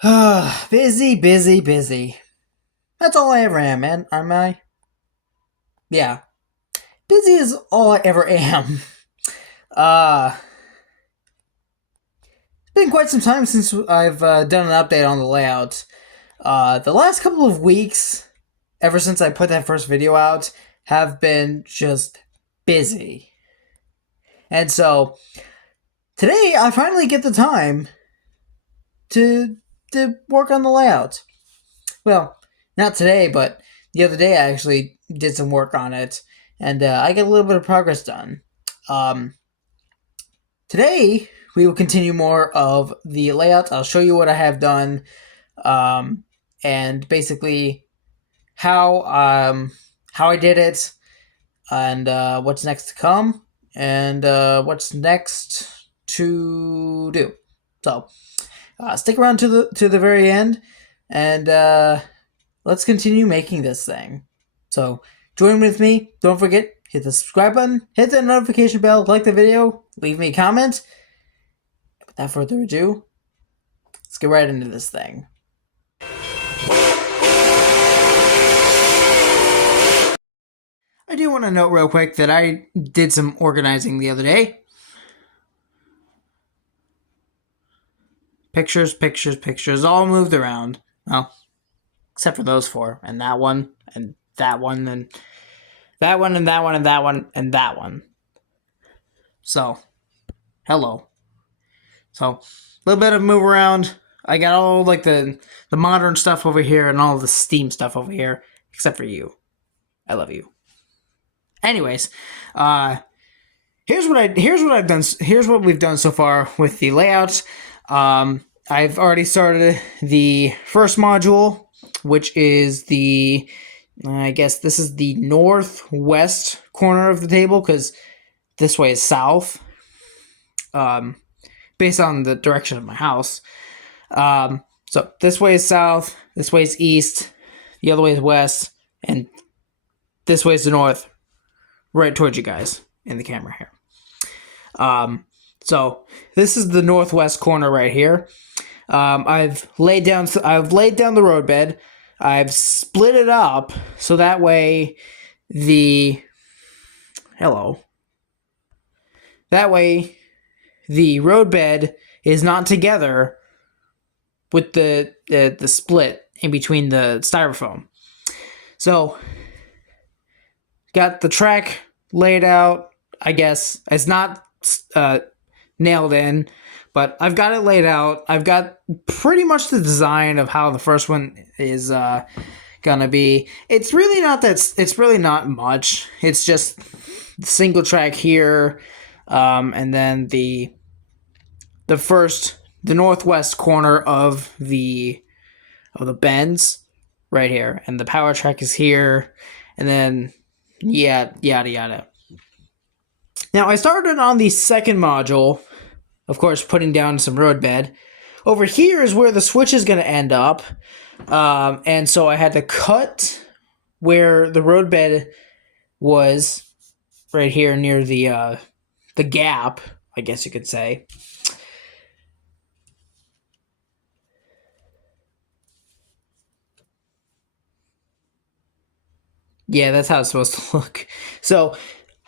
Busy, busy, busy. That's all I ever am, man. Am I? Yeah. Busy is all I ever am. It's been quite some time since I've done an update on the layout. The last couple of weeks, ever since I put that first video out, have been just busy. And so, today I finally get the time to work on the layout. Well, not today, but the other day I actually did some work on it, and I get a little bit of progress done. Um, Today we will continue more of the layout. I'll show you what I have done, and basically how I did it, and what's next to come, and what's next to do. So stick around to the very end, and let's continue making this thing. So join with me. Don't forget, hit the subscribe button, hit that notification bell, like the video, leave me a comment. Without further ado, let's get right into this thing. I do want to note real quick that I did some organizing the other day. Pictures, all moved around. Well, except for those four, and that one, and that one, and that one, and that one, and that one, and that one. So, hello. So, a little bit of move around. I got all like the modern stuff over here and all the Steam stuff over here, except for you. I love you. Anyways, here's what I've done. Here's what we've done so far with the layouts. I've already started the first module, which is the, I guess this is the northwest corner of the table, because this way is south, based on the direction of my house. So this way is south, this way is east, the other way is west, and this way is the north, right towards you guys in the camera here. So this is the northwest corner right here. I've laid down the roadbed. I've split it up so that way the roadbed is not together with the split in between the styrofoam. So got the track laid out. I guess it's not nailed in, but I've got it laid out. I've got pretty much the design of how the first one is gonna be. It's really not much. It's just single track here, and then the northwest corner of the bends right here, and the power track is here, and then yada yada. Now, I started on the second module, of course, putting down some roadbed. Over here is where the switch is going to end up, and so I had to cut where the roadbed was, right here near the gap, I guess you could say. Yeah, that's how it's supposed to look. So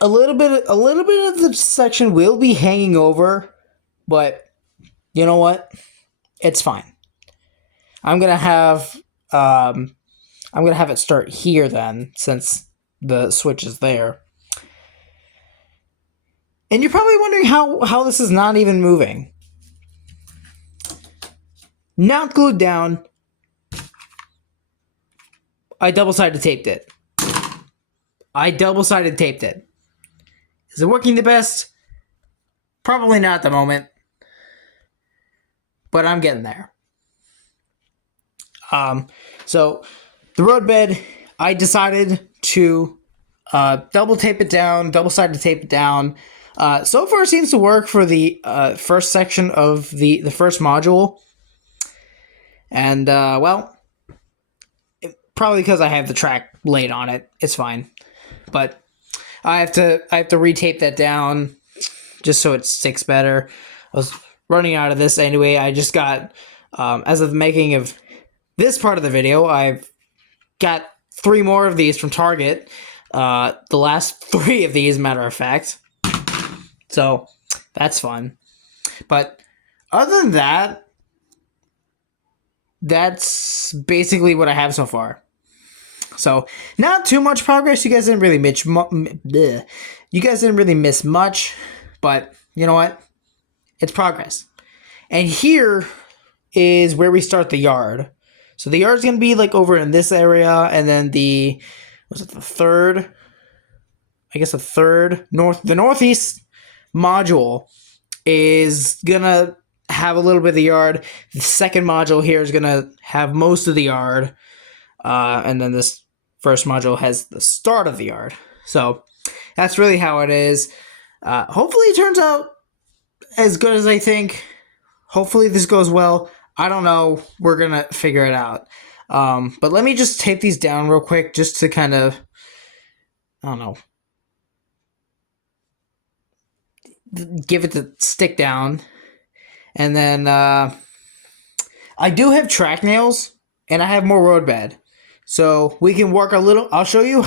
a little bit of the section will be hanging over, but you know what? It's fine. I'm gonna have it start here then, since the switch is there. And you're probably wondering how this is not even moving. Not glued down. I double-sided taped it. Is it working the best? Probably not at the moment, but I'm getting there. So the roadbed, I decided to double-sided tape it down. So far, it seems to work for the first section of the first module, and well, probably because I have the track laid on it, it's fine. But I have to retape that down just so it sticks better. I was running out of this anyway. I just got As of the making of this part of the video, I've got 3 more of these from Target. The last 3 of these, matter of fact. So that's fun. But other than that, that's basically what I have so far. So not too much progress. You guys didn't really miss much, but you know what? It's progress. And here is where we start the yard. So the yard's gonna be like over in this area, and then the third the northeast module is gonna have a little bit of the yard. The second module here is gonna have most of the yard, and then this first module has the start of the yard. So that's really how it is. Hopefully it turns out as good as I think. Hopefully this goes well. I don't know. We're gonna figure it out. But let me just tape these down real quick just to kind of, I don't know, give it the stick down. And then I do have track nails and I have more roadbed. So we can work a little. I'll show you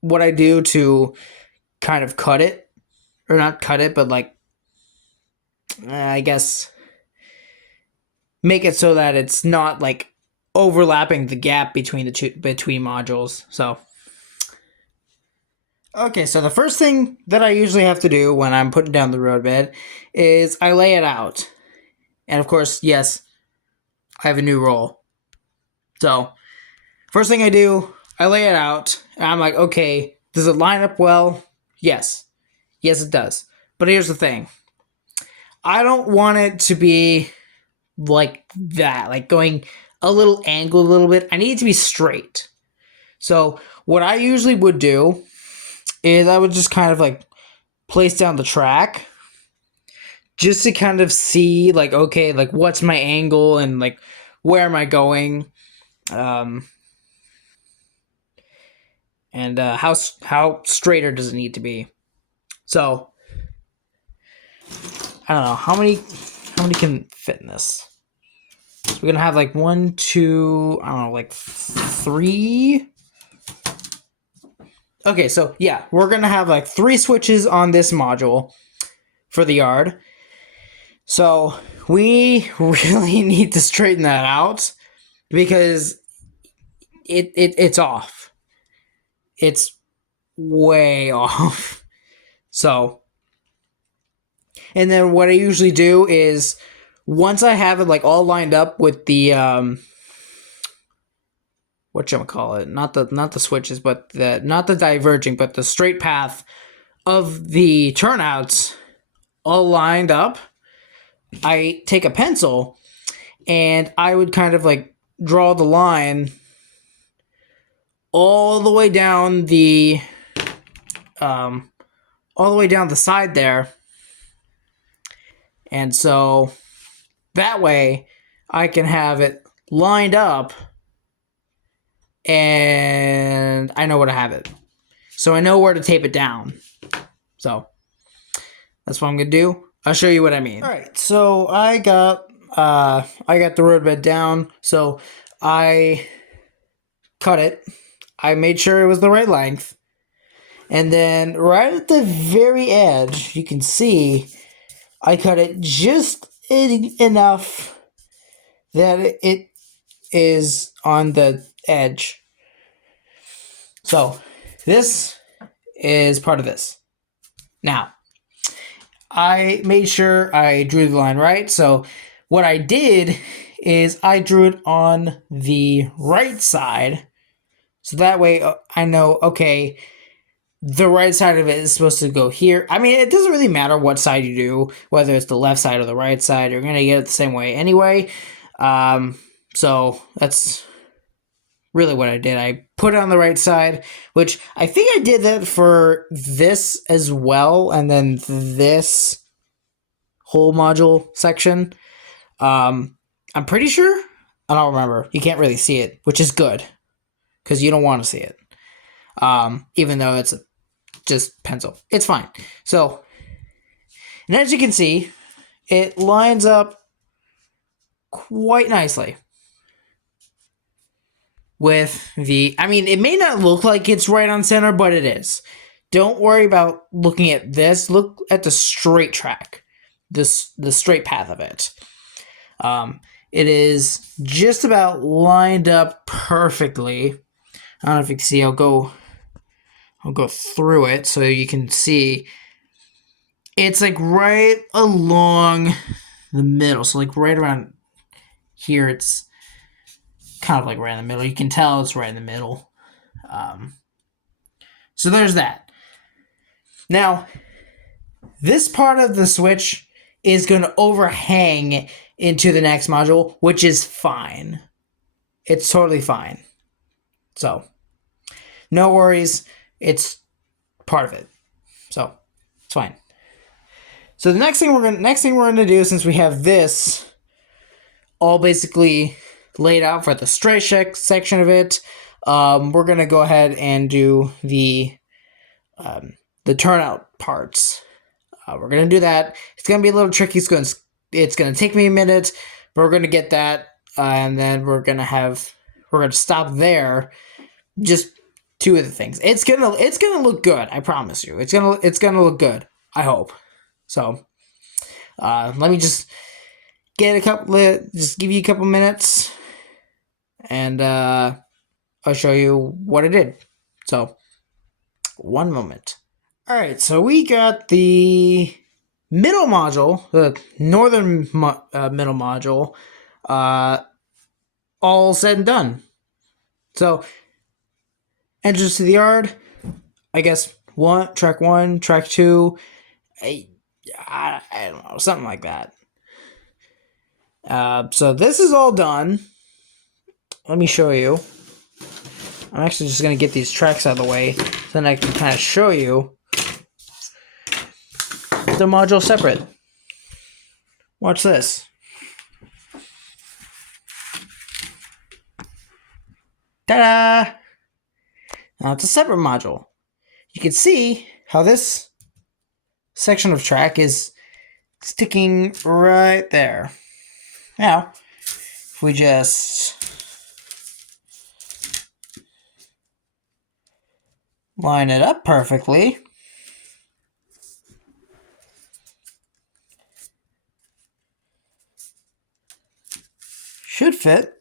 what I do to kind of cut it. Or not cut it, but like, I guess, make it so that it's not like overlapping the gap between between modules. So okay, so the first thing that I usually have to do when I'm putting down the roadbed is I lay it out. And of course, yes, I have a new roll. So first thing I do, I lay it out, and I'm like, okay, does it line up well? Yes. Yes, it does. But here's the thing. I don't want it to be like that, like going a little angled a little bit. I need it to be straight. So what I usually would do is I would just kind of like place down the track just to kind of see like, okay, like what's my angle and like where am I going, and how straighter does it need to be. So I don't know how many can fit in this. So we're gonna have like 1, 2, I don't know, like 3. Okay, so yeah, we're gonna have like 3 switches on this module for the yard. So we really need to straighten that out because it's off. It's way off. So, and then what I usually do is once I have it like all lined up with the whatchamacallit, not the switches, but not the diverging, but the straight path of the turnouts all lined up, I take a pencil and I would kind of like draw the line all the way down the side there. And so that way I can have it lined up and I know where to have it. So I know where to tape it down. So that's what I'm gonna do. I'll show you what I mean. All right, so I got the roadbed down. So I cut it. I made sure it was the right length. And then right at the very edge, you can see I cut it just enough that it is on the edge. So this is part of this. Now, I made sure I drew the line right. So what I did is I drew it on the right side. So that way I know, okay, the right side of it is supposed to go here. I mean, it doesn't really matter what side you do, whether it's the left side or the right side. You're going to get it the same way anyway. So that's really what I did. I put it on the right side, which I think I did that for this as well, and then this whole module section. I'm pretty sure. I don't remember. You can't really see it, which is good, because you don't want to see it. Even though it's just pencil. It's fine. So, and as you can see, it lines up quite nicely. With the, I mean, it may not look like it's right on center, but it is. Don't worry about looking at this. Look at the straight track, the straight path of it. It is just about lined up perfectly. I don't know if you can see. I'll go through it so you can see. It's like right along the middle, so like right around here. It's kind of like right in the middle. You can tell it's right in the middle. So there's that. Now, this part of the switch is going to overhang into the next module, which is fine. It's totally fine. So, no worries. It's part of it. So, it's fine. So the next thing we're gonna do, since we have this all basically laid out for the straight section of it, we're gonna go ahead and do the turnout parts. We're gonna do that. It's gonna be a little tricky. It's gonna take me a minute, but we're gonna get that, and then we're gonna stop there. Just two of the things. It's gonna look good. I promise you. It's gonna look good. I hope. So, let me just give you a couple minutes, and I'll show you what I did. So, one moment. All right, so we got the middle module, the northern middle module, all said and done. So, entrance to the yard, I guess track 1, track 2, I don't know, something like that. So this is all done. Let me show you. I'm actually just going to get these tracks out of the way, so then I can kind of show you the module separate. Watch this. Ta-da! Now it's a separate module. You can see how this section of track is sticking right there. Now, if we just line it up perfectly, should fit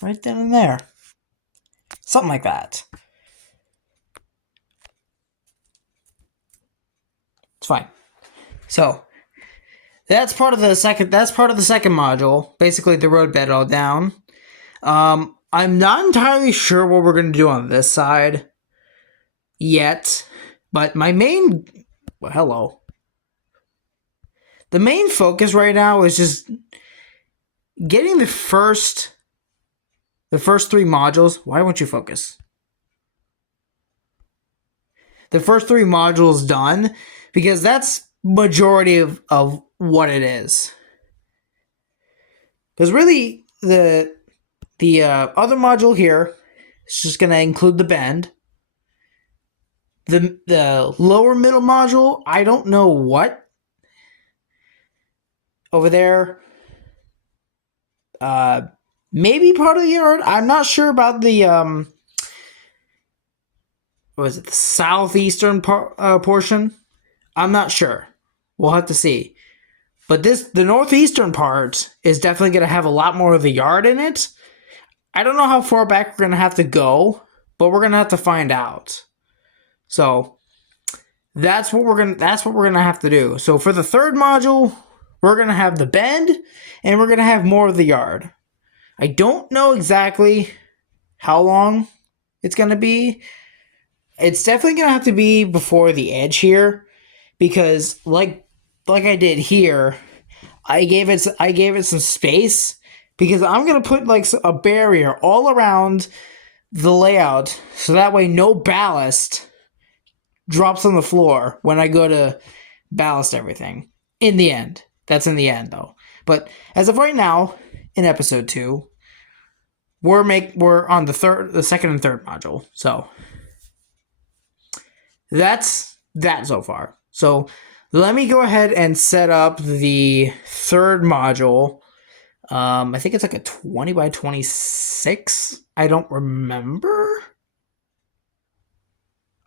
right then and there. Something like that. It's fine. So that's part of the second module. Basically, the roadbed all down. I'm not entirely sure what we're gonna do on this side yet, but the main focus right now is just getting the first 3 modules. Why won't you focus? The first 3 modules done, because that's majority of what it is. Because really, the other module here is just going to include the bend. The lower middle module, I don't know what. Over there, maybe part of the yard. I'm not sure about the the southeastern portion. I'm not sure. We'll have to see. But the northeastern part is definitely going to have a lot more of the yard in it. I don't know how far back we're going to have to go, but we're going to have to find out. So that's what we're going to have to do. So for the third module, we're going to have the bend, and we're going to have more of the yard. I don't know exactly how long it's going to be. It's definitely going to have to be before the edge here, because like I did here, I gave it some space, because I'm going to put like a barrier all around the layout, so that way no ballast drops on the floor when I go to ballast everything. In the end. That's in the end, though. But as of right now, in episode 2, we're on the second and third module. So that's that so far. So let me go ahead and set up the third module. I think it's like a 20 by 26. I don't remember.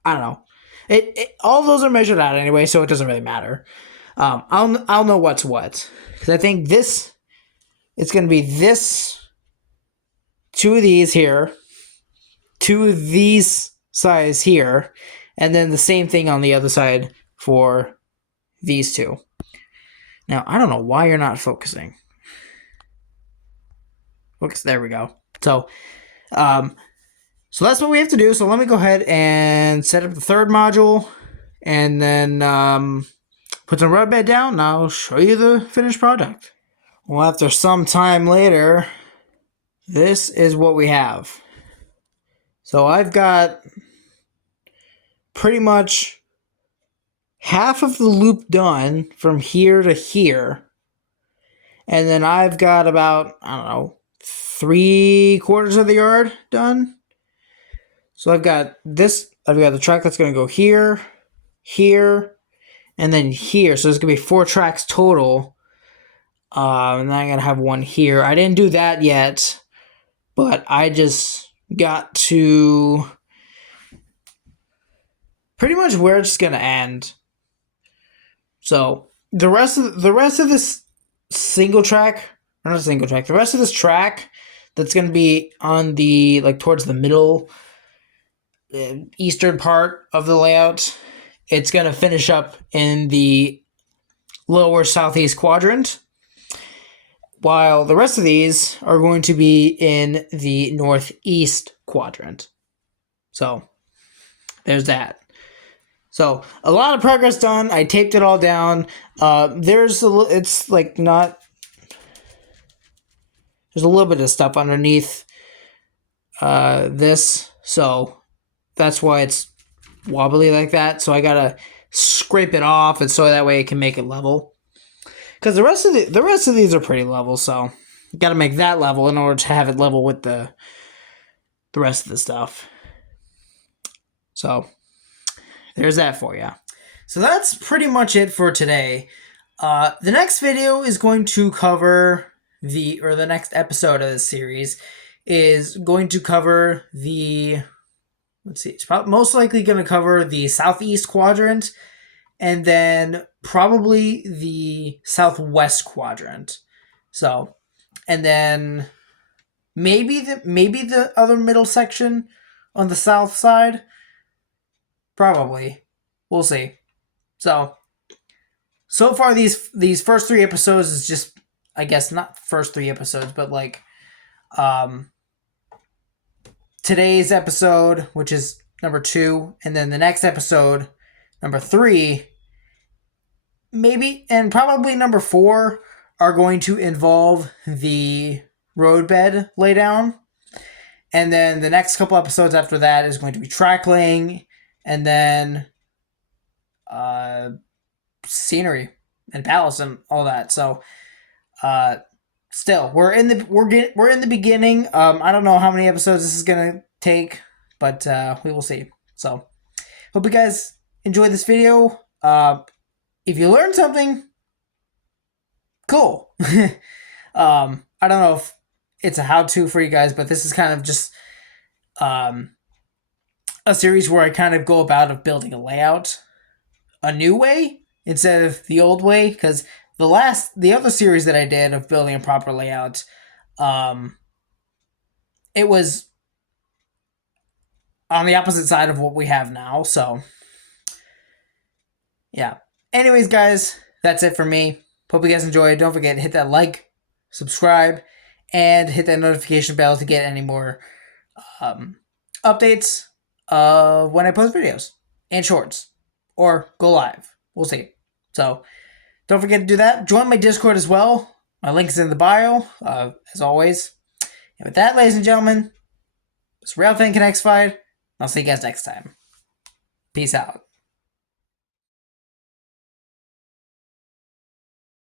I don't know. All those are measured out anyway, so it doesn't really matter. I'll know what's what, because I think this, it's going to be this, 2 of these here, 2 of these size here, and then the same thing on the other side for these 2. Now, I don't know why you're not focusing. Focus, there we go. So that's what we have to do. So let me go ahead and set up the third module, and then put some roadbed down, and I'll show you the finished product. Well, after some time later, this is what we have. So I've got pretty much half of the loop done from here to here. And then I've got about, I don't know, 3/4 of the yard done. So I've got this, I've got the track that's going to go here, here, and then here. So there's going to be 4 tracks total. And then I'm going to have 1 here. I didn't do that yet, but I just got to pretty much where it's going to end. So the rest of this single track, or not single track, the rest of this track that's going to be on the, like, towards the middle eastern part of the layout, it's going to finish up in the lower southeast quadrant, while the rest of these are going to be in the northeast quadrant. So there's that. So a lot of progress done. I taped it all down. There's a little bit of stuff underneath this, so that's why it's wobbly like that. So I gotta scrape it off, and so that way it can make it level. Because the rest of these are pretty level, so you gotta make that level in order to have it level with the rest of the stuff. So there's that for you. So that's pretty much it for today. The next video is going to cover the next episode of this series is going to cover the, let's see, it's probably most likely going to cover the southeast quadrant, and then probably the southwest quadrant. So, and then maybe the other middle section on the south side. Probably. We'll see. So far these first 3 episodes is just, I guess not first 3 episodes, but like today's episode, which is number 2, and then the next episode, number 3, maybe, and probably number 4 are going to involve the roadbed laydown. And then the next couple episodes after that is going to be track laying, and then scenery and palace and all that. So still, we're in the beginning. I don't know how many episodes this is gonna take, but we will see. So hope you guys enjoyed this video. If you learned something, cool. I don't know if it's a how-to for you guys, but this is kind of just a series where I kind of go about of building a layout a new way instead of the old way, because the other series that I did of building a proper layout, it was on the opposite side of what we have now. So yeah. Anyways, guys, that's it for me. Hope you guys enjoyed. Don't forget to hit that like, subscribe, and hit that notification bell to get any more updates when I post videos and shorts or go live. We'll see. So don't forget to do that. Join my Discord as well. My link is in the bio, as always. And with that, ladies and gentlemen, it's Railfan Connects Fight. I'll see you guys next time. Peace out.